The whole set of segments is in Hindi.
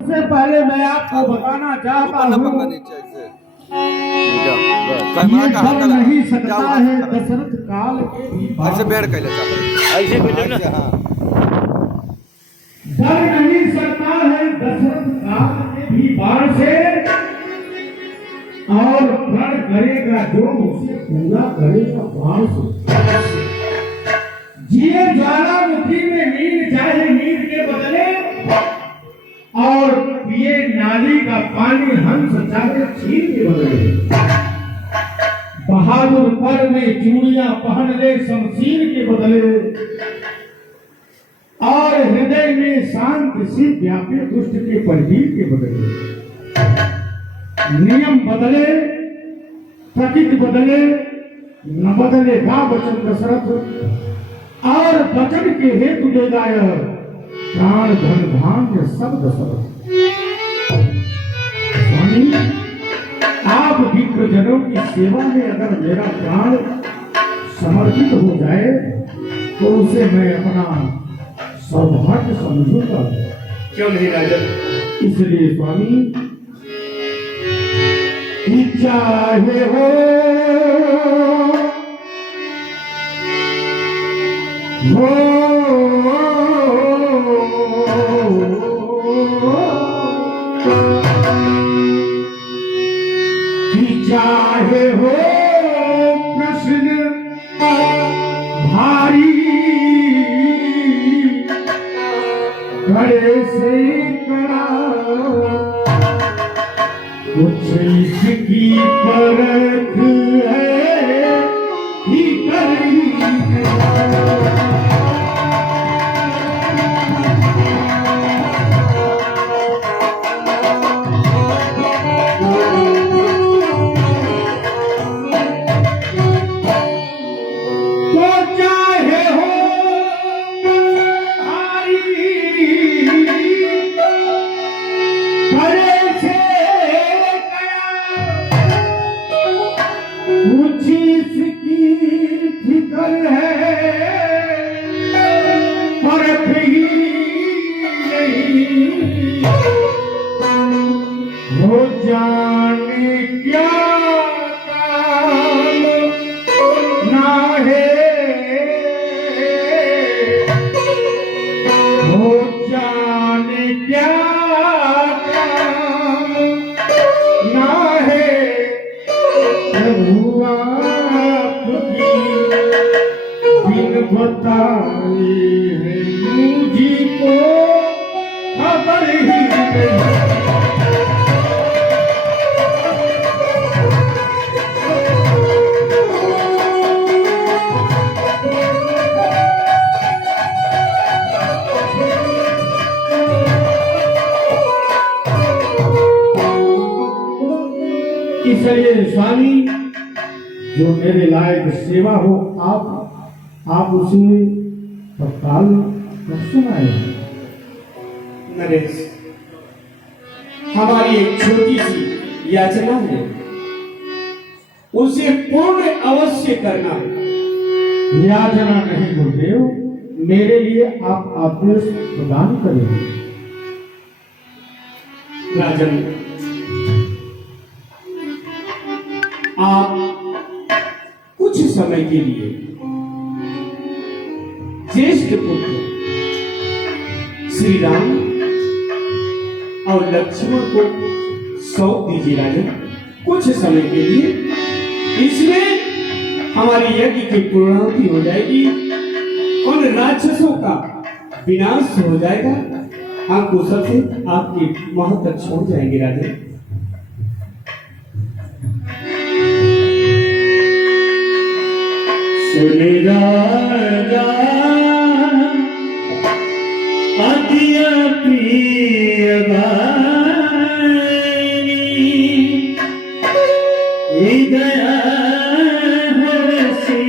सबसे पहले मैं आपको बताना चाहता हूँ ये कर नहीं सकता है दशरथ काल के भी ऐसे बैठ के ले ऐसे बोले ना डर नहीं सकता है दशरथ काल के भी बाण से और प्रण करेगा जो उसे पूरा करेगा बाण से। जिए ज्वालामुखी में नींद चाहे नींद के बदले और पिए नाली का पानी हंस चाहे छीन के बदले। बहादुर पर में चूड़ियां पहन ले शमशीर के बदले और हृदय में शांत सी व्यापे दुष्ट के परजीव के बदले। नियम बदले प्रकृति बदले न बदलेगा वचन दशरथ और वचन के हेतु देगा यह प्राण धन धान्य सब दशरथ। स्वामी आप विप्रजनों की सेवा में अगर मेरा प्राण समर्पित हो जाए तो उसे मैं अपना सौभाग्य समझूंगा। क्यों नहीं राजन? इसलिए स्वामी चाहे हो चाहे हो प्रश्न भारी खड़े से कड़ा कुछ इसकी परख है ही करी हो जाने क्या काम ना है हो जाने क्या काम ना है प्रभु आपकी बिन बताए है मुझको खबर ही नहीं। इसलिए स्वामी जो मेरे लायक सेवा हो आप उसे तत्काल सुनाए। नरेश, हमारी एक छोटी सी याचना है, उसे पूर्ण अवश्य करना। याचना नहीं गुरुदेव, मेरे लिए आप आदेश प्रदान करें। राजन, आप कुछ समय के लिए ज्येष्ठ पुत्र श्री राम और लक्ष्मण को सौंप दीजिए राजन, कुछ समय के लिए। इसमें हमारी यज्ञ की पूर्णाहुति हो जाएगी, उन राक्षसों का विनाश हो जाएगा, हम कुशल से आपके महत्व छोड़ जाएंगे राजन। राजा अति प्रिय हृदय हरसी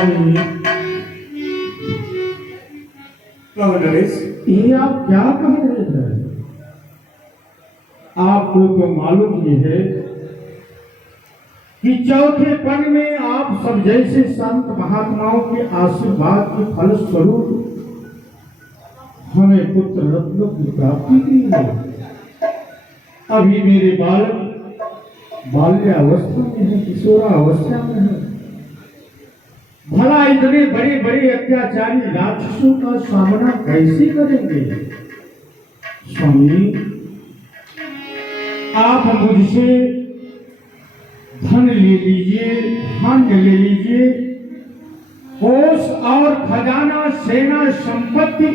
स्वामी कहो नरेश, ये आप क्या कह रहे हैं? आपको तो मालूम ही है कि चौथे पन में आप सब जैसे संत महात्माओं के आशीर्वाद के फल स्वरूप हमें पुत्र रत्न की प्राप्ति की है। अभी मेरे बालक बाल्यावस्था में है, किशोरावस्था में है। भला इतने बड़े बड़े अत्याचारी राक्षसों का सामना कैसे करेंगे? स्वामी, आप मुझसे धन ले लीजिए, धान्य ले लीजिए, कोष और खजाना, सेना, संपत्ति,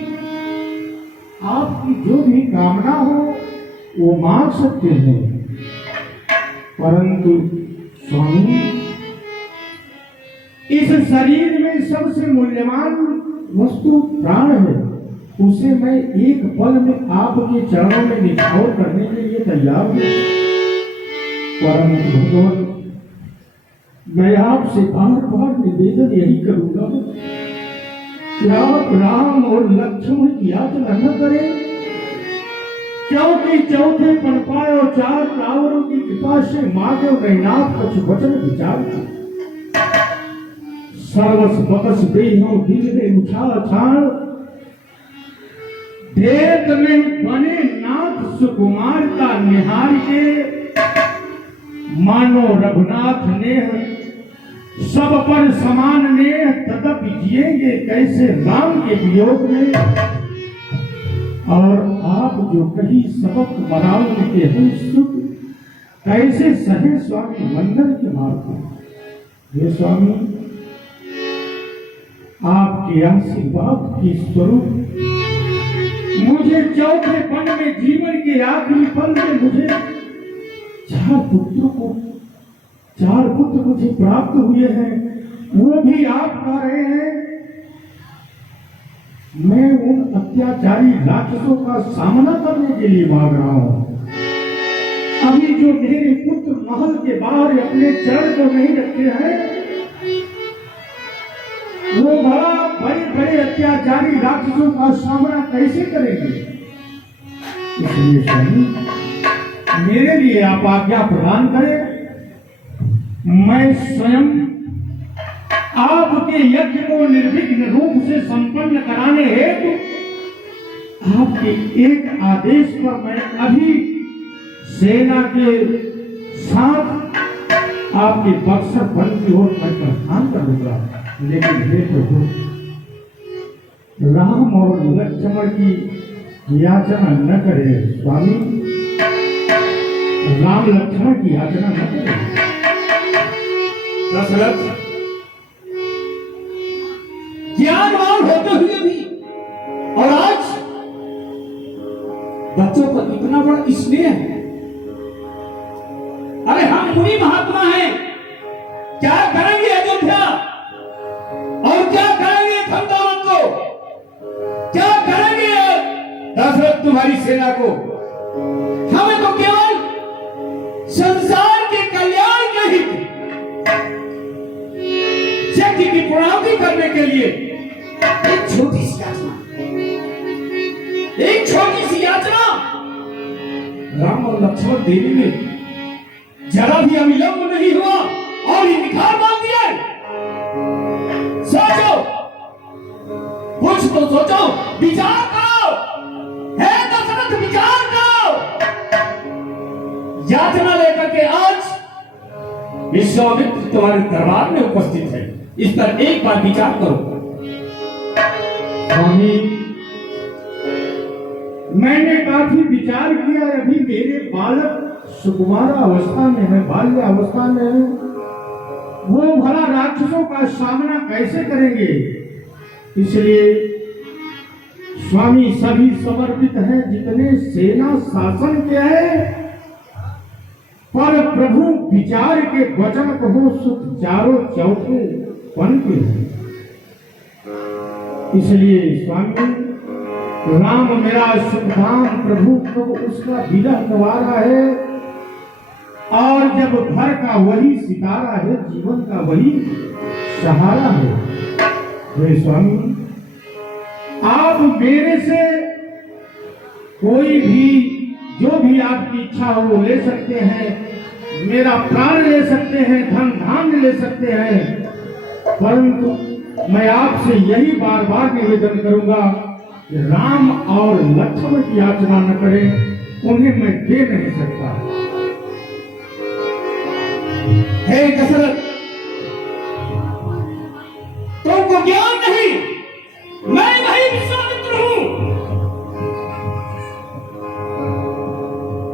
आपकी जो भी कामना हो वो मांग सकते हैं। परंतु स्वामी, इस शरीर में सबसे मूल्यवान वस्तु प्राण है, उसे मैं एक पल में आपके चरणों में निछावर करने के लिए तैयार हूं। परंतु भगवान, मैं आपसे बार बार निवेदन यही करूंगा कि आप राम और लक्ष्मण की याचना न करें, क्योंकि चौथे पन पायो चार रावणों की कृपा से माधव नैनाथ कुछ वचन विचार सर्वस बकस देहो दिल में उछाल छाल, देत में बने नाथ सुकुमार का निहार के, मानो रघुनाथ नेह सब पर समान नेह, तदपि जिएंगे कैसे राम के वियोग में। और आप जो कहीं सबक बनाने के हैं सुख कैसे सहे स्वामी वंदन के मार्ग। हे स्वामी, आपके आशीर्वाद के स्वरूप मुझे चौथे पन में जीवन के आखिरी पल में मुझे चार पुत्र मुझे प्राप्त हुए हैं, वो भी आप कह रहे हैं मैं उन अत्याचारी राक्षसों का सामना करने के लिए मांग रहा हूं। अभी जो मेरे पुत्र महल के बाहर अपने चरण को नहीं रखते हैं, वो बड़ा बड़े बड़े अत्याचारी राक्षसों का सामना कैसे करेंगे? इसलिए स्वामी, मेरे लिए आप आज्ञा प्रदान करें, मैं स्वयं आपके यज्ञ को निर्विघ्न रूप से संपन्न कराने हेतु आपके एक आदेश पर मैं अभी सेना के साथ आपके बक्सर वन की ओर मैं प्रस्थान करूंगा। लेकिन हे प्रभु, राम और लक्ष्मण की याचना न करे स्वामी, राम लक्ष्मण की याचना न करे। दशरथ ज्ञानवान होते हुए भी और आज बच्चों पर इतना बड़ा स्नेह है। अरे हम मुनि महात्मा हैं, क्या करेंगे अयोध्या और क्या करेंगे धन दौलत को, क्या करेंगे दशरथ तुम्हारी सेना को? हमें तो केवल संसार के कल्याण के हित यज्ञ की पूर्णाहुति करने के लिए एक छोटी सी याचना राम और लक्ष्मण देवी में जरा भी अविलंब नहीं हुआ और ये निखार मान दिया। सोचो, कुछ तो सोचो, विचार करो, हे दशरथ विचार करो। याचना लेकर के आज विश्वामित्र तुम्हारे दरबार में उपस्थित है, इस पर एक बार विचार करो। स्वामी, मैंने काफी विचार किया, अभी मेरे बालक सुकुमार अवस्था में है, बाल्य अवस्था में है, वो भला राक्षसों का सामना कैसे करेंगे? इसलिए स्वामी सभी समर्पित हैं, जितने सेना शासन के हैं, पर प्रभु विचार के वचन कहो सुख चारों चौथे पन के हैं। इसलिए स्वामी, राम मेरा सुखधाम प्रभु को उसका विरह गवारा है, और जब घर का वही सितारा है, जीवन का वही सहारा है। हे स्वामी, आप मेरे से कोई भी जो भी आपकी इच्छा हो वो ले सकते हैं, मेरा प्राण ले सकते हैं, धन धान्य ले सकते हैं, परंतु मैं आपसे यही बार बार निवेदन करूंगा कि राम और लक्ष्मण की याचना न करें, उन्हें मैं दे नहीं सकता। हे दशरथ, तुमको ज्ञान नहीं, मैं वही विश्वामित्र हूं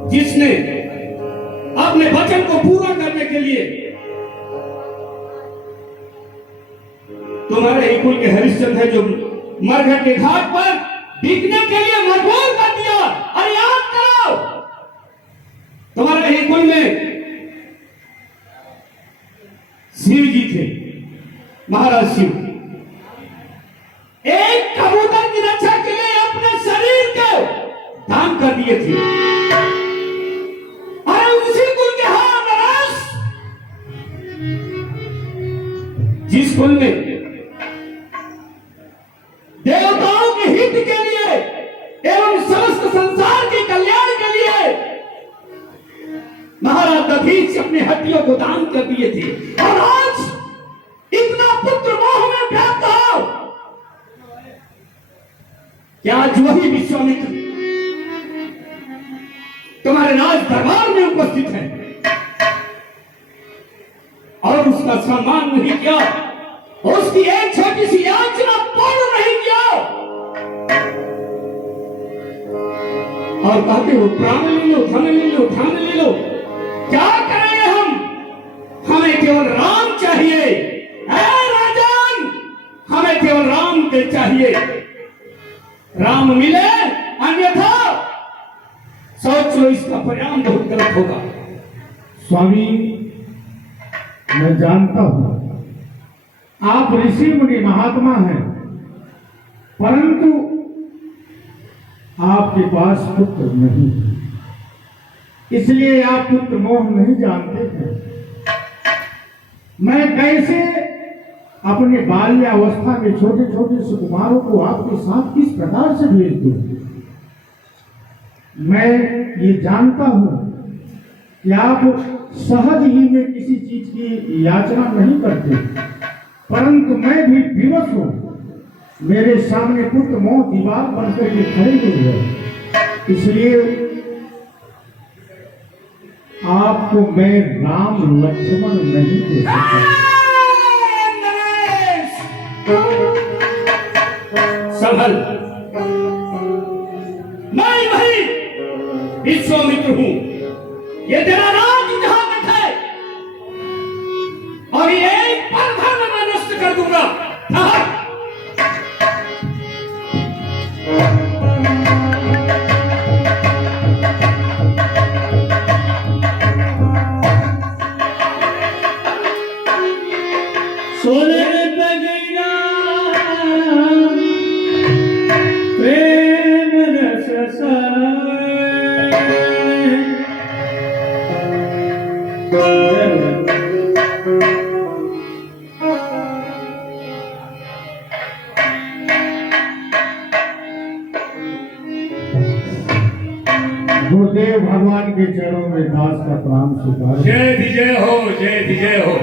जिसने अपने वचन को पूरा करने के लिए तुम्हारे ही कुल के हरिश्चंद्र है जो मरघट के घाट पर बिकने के लिए मजबूर कर दिया। अरे याद करो, तुम्हारे ही कुल में शिव जी थे, महाराज शिव, एक कबूतर की रक्षा के लिए अपने शरीर को दान कर दिए थे। अरे उसी कुल के हाथ नरेश, जिस कुल में देवताओं के हित के लिए एवं समस्त संसार के कल्याण के लिए महाराज दधीच अपने हड्डियों को दान कर दिए थे, और आज इतना पुत्र मोह में व्याप्त हो, क्या आज वही विश्वामित्र तुम्हारे राज दरबार में उपस्थित है और उसका सम्मान नहीं किया, उसकी एक छोटी सी याचना पूर्ण नहीं किया, और कहते हो प्राण ले लो, धन ले लो, धन ले लो। क्या करेंगे हम? हमें केवल राम चाहिए। ऐ राजन, हमें केवल राम के चाहिए। राम मिले, अन्यथा सोच लो इसका परिणाम बहुत गलत होगा। स्वामी, मैं जानता हूं आप ऋषि मुनि महात्मा हैं, परंतु आपके पास पुत्र नहीं है, इसलिए आप पुत्र मोह नहीं जानते हैं। मैं कैसे अपने बाल्यावस्था में छोटे छोटे सुकुमारों को आपके साथ किस प्रकार से भेज दूं? मैं ये जानता हूं कि आप सहज ही में किसी चीज की याचना नहीं करते, परंतु मैं भी विवश हूं। मेरे सामने पुत्र मोह दीवार बनकर के खड़ी हुई है, इसलिए आपको मैं राम लक्ष्मण नहीं दे सकता। संभल, मैं वही विश्वामित्र हूं, ये तेरा राज जहां तक है, और ये एक पल भर में मैं नष्ट कर दूंगा। सोने बगिया प्रेम रस गुरुदेव भगवान के चरणों में दास का प्रणाम स्वीकार। जय विजय हो, जय विजय हो।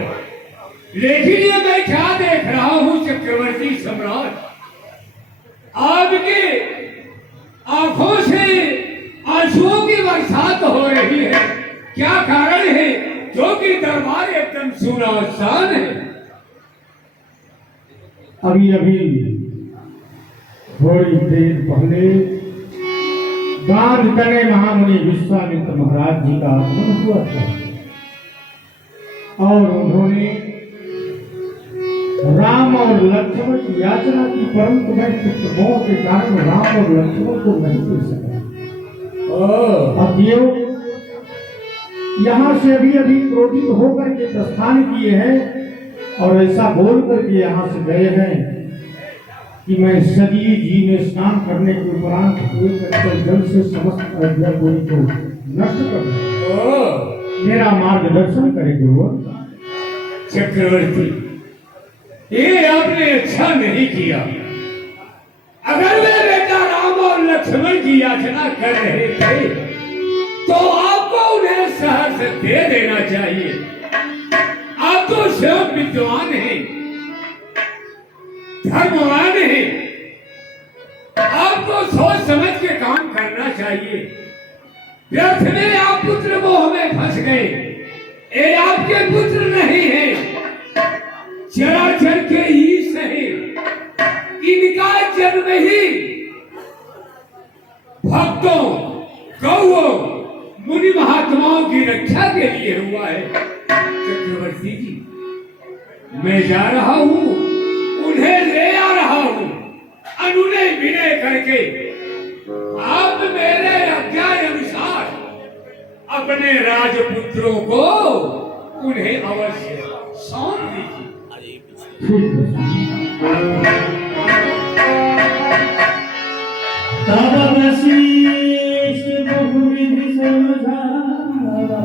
लेकिन ये मैं क्या देख रहा हूं चक्रवर्ती सम्राट, आपके आंखों से आंसुओं की बरसात हो रही है, क्या कारण है? जो कि दरबार एकदम सुनसान है। अभी अभी थोड़ी देर पहले गांध तने महामुनि विश्वामित्र महाराज जी का आगमन हुआ था, और उन्होंने राम और लक्ष्मण की याचना की, परंतु मैं पुत्र मोह के कारण राम और लक्ष्मण को नहीं दे सका। अब ये यहाँ से अभी अभी क्रोधित होकर के प्रस्थान किए हैं और ऐसा बोल करके यहाँ से गए हैं कि मैं सदी जी में स्नान करने के उपरांत जल से समस्त अयोध्या को नष्ट कर दूं। मेरा मार्गदर्शन करेंगे वो चक्रवर्ती। ये आपने अच्छा नहीं किया। अगर वे बेटा राम और लक्ष्मण की याचना कर रहे थे तो आपको उन्हें सहर्ष दे देना चाहिए। आप तो स्वयं विद्वान हैं, धर्मवान हैं, आपको सोच समझ के काम करना चाहिए। व्यर्थ में आप पुत्र मोह में फंस गए। ये आपके पुत्र नहीं हैं, चराचर के ईश हैं। इनका जन्म ही भक्तों, गौओं, मुनि महात्माओं की रक्षा के लिए हुआ है। चक्रवर्ती जी, मैं जा रहा हूं, उन्हें ले आ रहा हूं, अनुनय विनय करके आप मेरे आज्ञा अनुसार अपने राजपुत्रों को उन्हें अवश्य सौंप दीजिए। तब वशिष्ठ बहुविधि समझावा,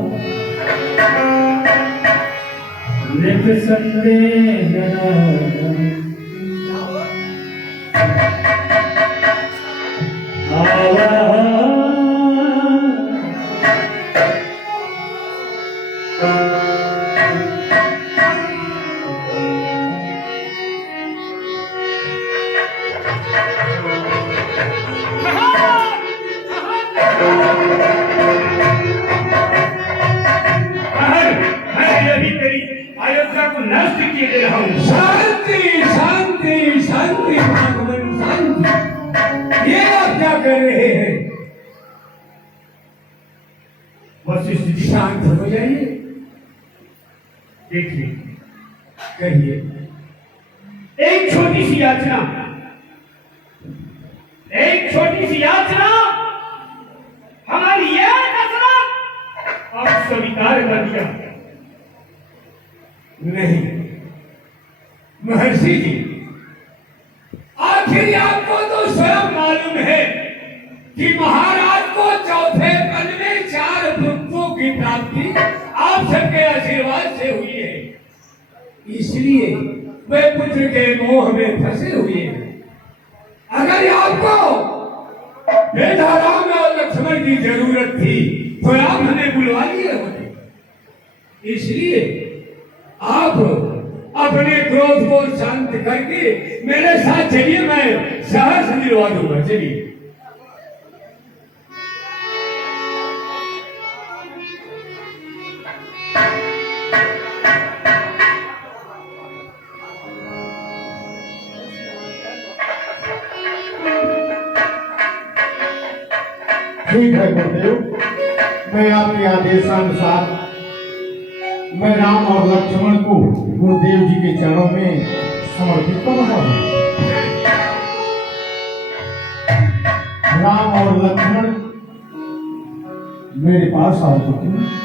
नित संदेह अयोध्या को नष्ट किए दे रहा हूं। शांति शांति शांति भगवान शांति। ये आप क्या कर रहे हैं? वशिष्ठ जी शांत हो जाइए। देखिए, कहिए। एक छोटी सी याचना, एक छोटी सी याचना, हमारी ये याचना आप स्वीकार कर दिया। नहीं महर्षि जी, आखिर आपको तो स्वयं मालूम है कि महाराज को चौथे पद में 4 पुत्रों की प्राप्ति आप सबके आशीर्वाद से हुई है। इसलिए वे पुत्र के मोह में फंसे हुए हैं। अगर आपको बेटा राम और लक्ष्मण की जरूरत थी तो आप हमें बुलवा लिए होते। इसलिए आप अपने क्रोध को शांत करके मेरे साथ चलिए, मैं सहर्ष दिलवा दूंगा। चलिए। ठीक है गुरुदेव, मैं आपके आदेशानुसार मैं राम और लक्ष्मण को गुरुदेव जी के चरणों में समर्पित कर रहा हूँ। राम और लक्ष्मण मेरे पास आ चुके हैं।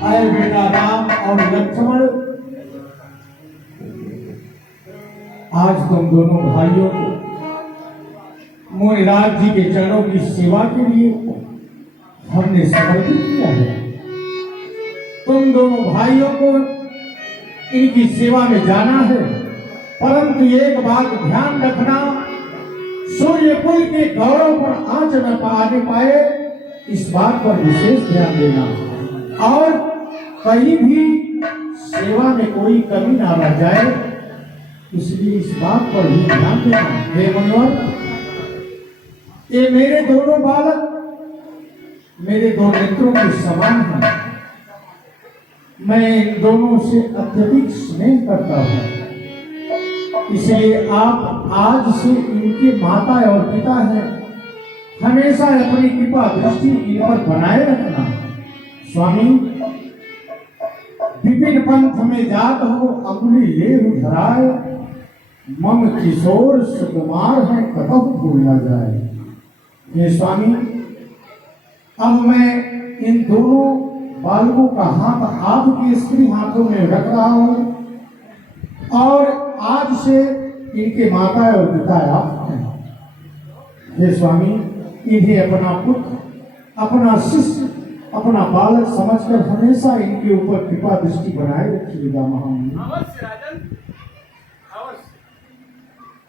अरे बेटा राम और लक्ष्मण, आज तुम दोनों भाइयों को मुनिराज जी के चरणों की सेवा के लिए हमने समर्पित किया है। तुम दोनों भाइयों को इनकी सेवा में जाना है, परंतु एक बात ध्यान रखना, सूर्यकुल के गौरव पर आंच न आने पाए, इस बात पर विशेष ध्यान देना। और कहीं भी सेवा में कोई कमी ना रह जाए, इसलिए इस बात पर भी ध्यान देना। हे मुनिवर, ये मेरे दोनों बालक मेरे दो नेत्रों के समान हैं। मैं इन दोनों से अत्यधिक स्नेह करता हूँ, इसलिए आप आज से इनके माता और पिता हैं। हमेशा अपनी कृपा दृष्टि इन पर बनाए रखना। स्वामी, विपिन पंथ में जात हो अंगुली ले धराए, मम किशोर सुकुमार है कतहु भूल न जाए। हे स्वामी, अब मैं इन दोनों बालकों का हाथ आपके स्त्री हाथों में रख रहा हूं और आज से इनके माता और पिता आप हैं। हे स्वामी, इन्हें अपना पुत्र, अपना शिष्य, अपना बालक समझकर हमेशा इनके ऊपर कृपा दृष्टि बनाए रखिएगा महामुनि। अवश्य राजन, अवश्य।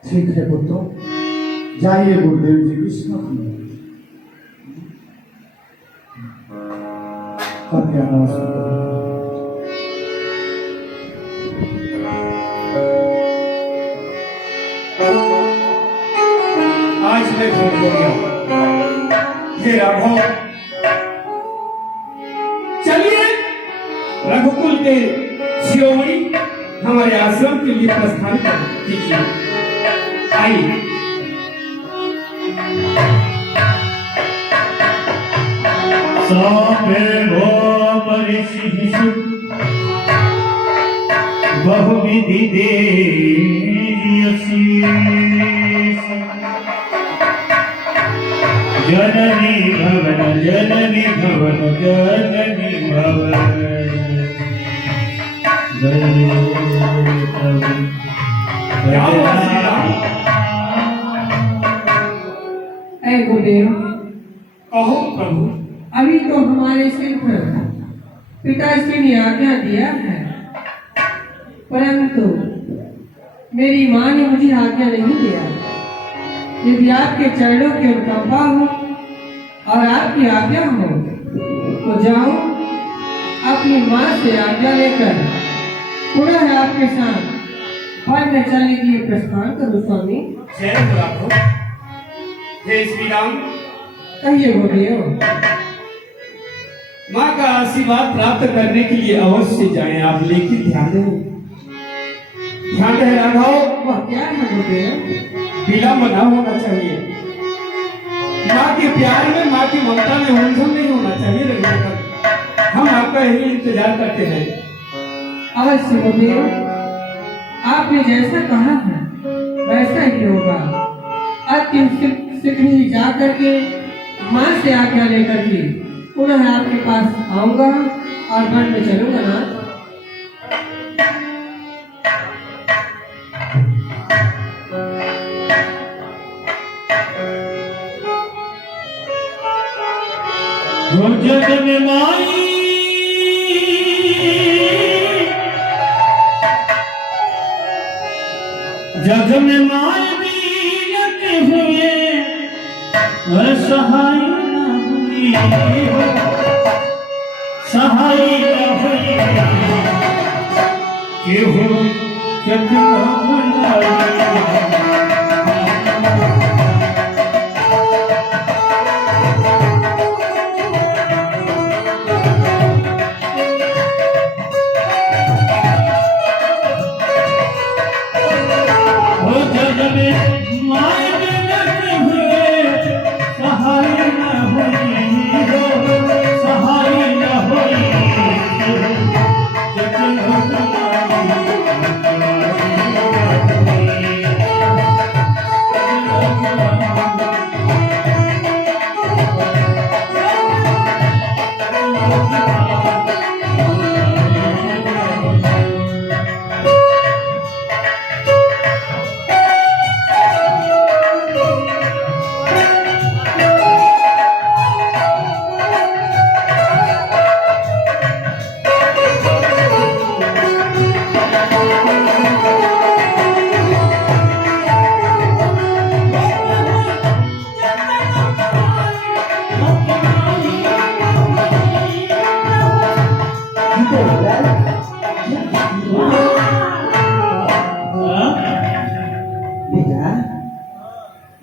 ठीक है पुत्रों, जाइए गुरुदेव जी कृष्ण कन्या नमस्कार। आज मैं भूल हो गया। हे राघव, चलिए रघुकुल के शिरोमणि हमारे आश्रम के लिए प्रस्थान कर कीजिए। आइए। सापे भो परिशिषु बहुविधि देयसी जननी भवन जननी भवन जननी भवन ऐ गुरुदेव, कहो प्रभु। अभी तो हमारे सिर पर पिताश्री ने आज्ञा दिया है, परंतु मेरी माँ ने मुझे आज्ञा नहीं दिया। यदि आपके चरणों की अनुकंपा हो और आपकी आज्ञा हो तो जाओ, अपनी माँ से आज्ञा लेकर पुनः आपके साथ वन में चलने के लिए प्रस्थान करो स्वामी। जय हो राघव। जय श्री राम। कहिए गुरुदेव। माँ का आशीर्वाद प्राप्त करने के लिए अवश्य जाएं आप, लेकिन ध्यान दें राघव, वह क्या है गुरुदेव? विलम्ब न होना चाहिए। माँ के प्यार में, माँ की ममता में उलझन नहीं होना चाहिए। रघुनाथ, हम आपका यही इंतजार करते हैं। अवश्य गुरुदेव, आपने जैसा कहा है वैसा ही होगा। अति शीघ्र ही जा करके माँ से आज्ञा लेकर के पुनः आपके पास आऊंगा और वन में चलूंगा ना। जग में माई जग में माई बीनत हुए सहाय न हुई सहाय न हुई केहू कितना भलाई।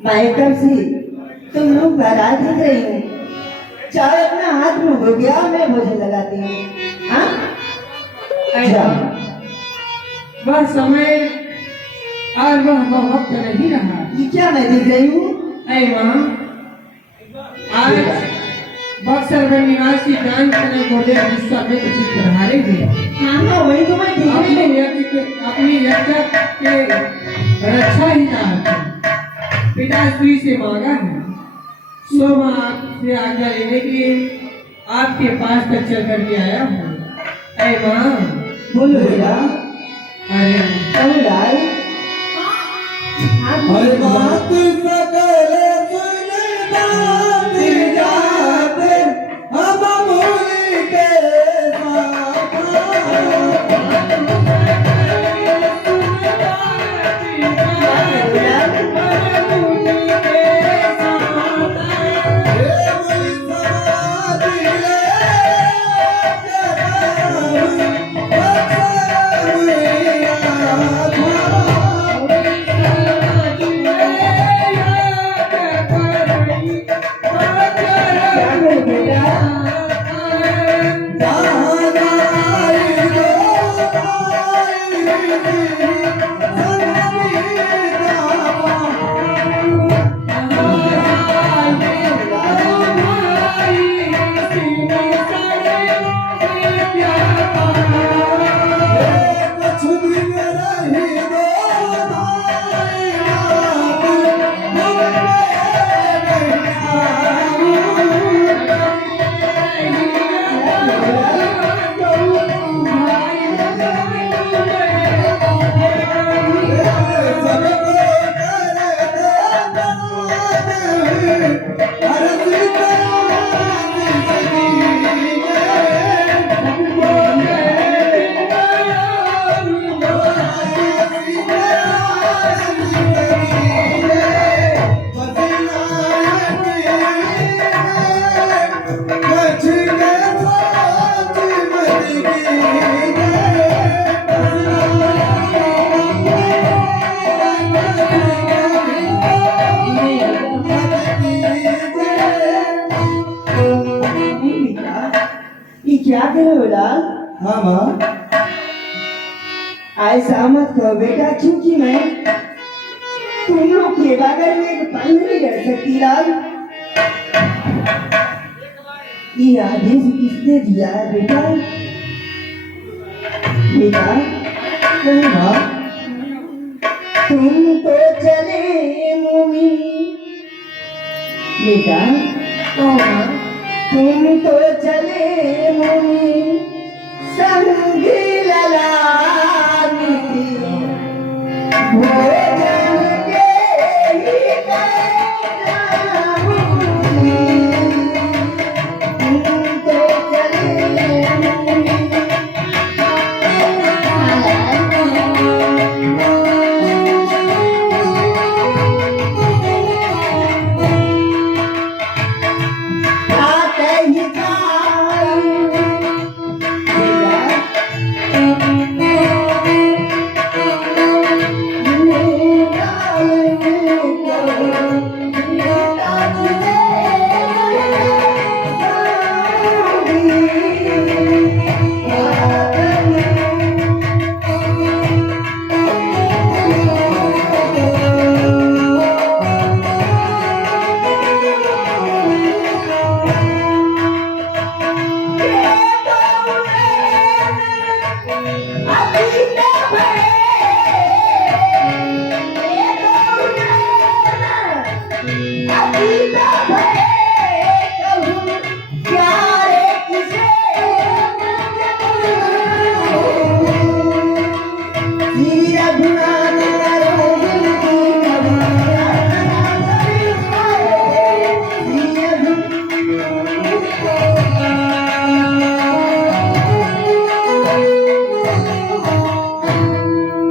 माइकल से तुम लोग नाराज दिख रही हो। चाहे अपना हाथ में हो गया, मैं मुझे लगाती हूँ। हाँ, वह समय और वह वक्त नहीं रहा। ये क्या मैं देख रही हूँ? ऐ माँ, आज बक्सर में निवासी दान करने को देव विश्वामित्र जी पधारे हुए। हाँ, वही तो मैं देख रही हूँ। अपनी यज्ञ के रक्षा ही चाहते पिताश्री से मांगा है, सो मैं आपसे आज्ञा लेने के लिए आपके पास तक चल करके आया हूँ। अरे माँ, बोलो बेटा। अरे कहो लाल। हर बात सकल सुनताती जाते हम भूल के क्या करो बेटा? नहीं बेटा, ये क्या करो लाल? हाँ माँ, ऐसा मत कहो बेटा, क्योंकि मैं तुम लोग के बगैर में एक पल नहीं रह सकती लाल। ये आदेश किसने दिया है बेटा? बेटा नहीं माँ, तुम तो चले मुनी। बेटा ओ माँ, तुम तो चले मुनी संग ललानी भोजन के ही करना मुनी। तुम तो चले मुनी आते ही जाऊं बेटा।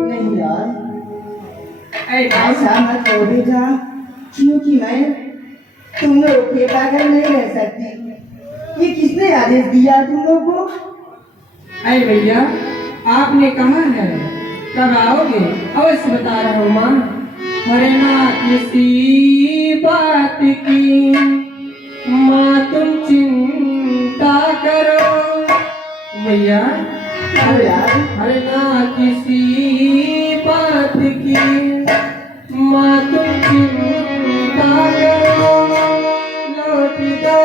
नहीं यार, अरे माँ, ऐसा मत करो बेटा, क्योंकि मैं तुम लोग के बगैर नहीं रह सकती। ये किसने आदेश दिया तुम लोग को? अरे भैया, आपने कहा है कब आओगे? अवश्य बता रहा हूँ माँ। अरे ना किसी बात की माँ तुम चिंता करो भैया। अरे यार, अरे ना किसी बात की माँ तुम चिंता करो, लौट दो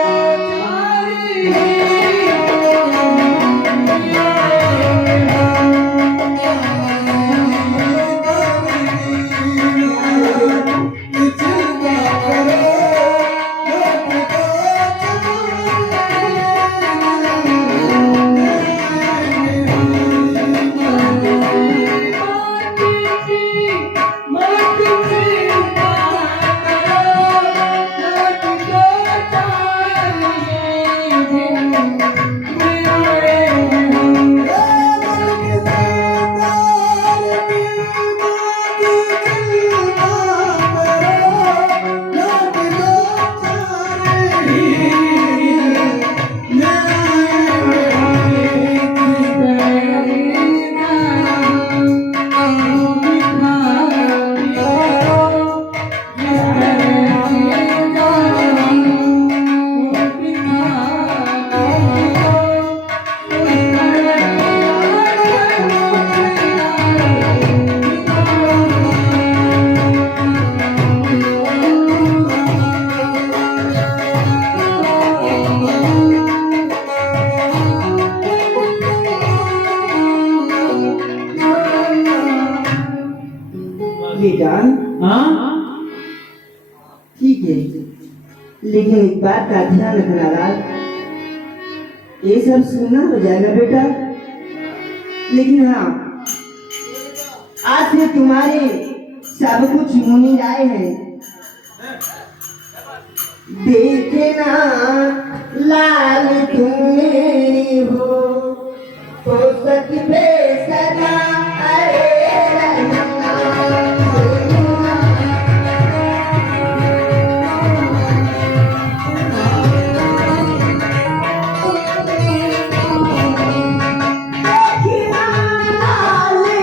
लेकिन एक बात का ध्यान रखना राज, ये सब सुनना हो जाएगा बेटा, लेकिन हाँ आज से तुम्हारे सब कुछ मुनि आए हैं। देखना लाल तुम मेरी हो तो सच पे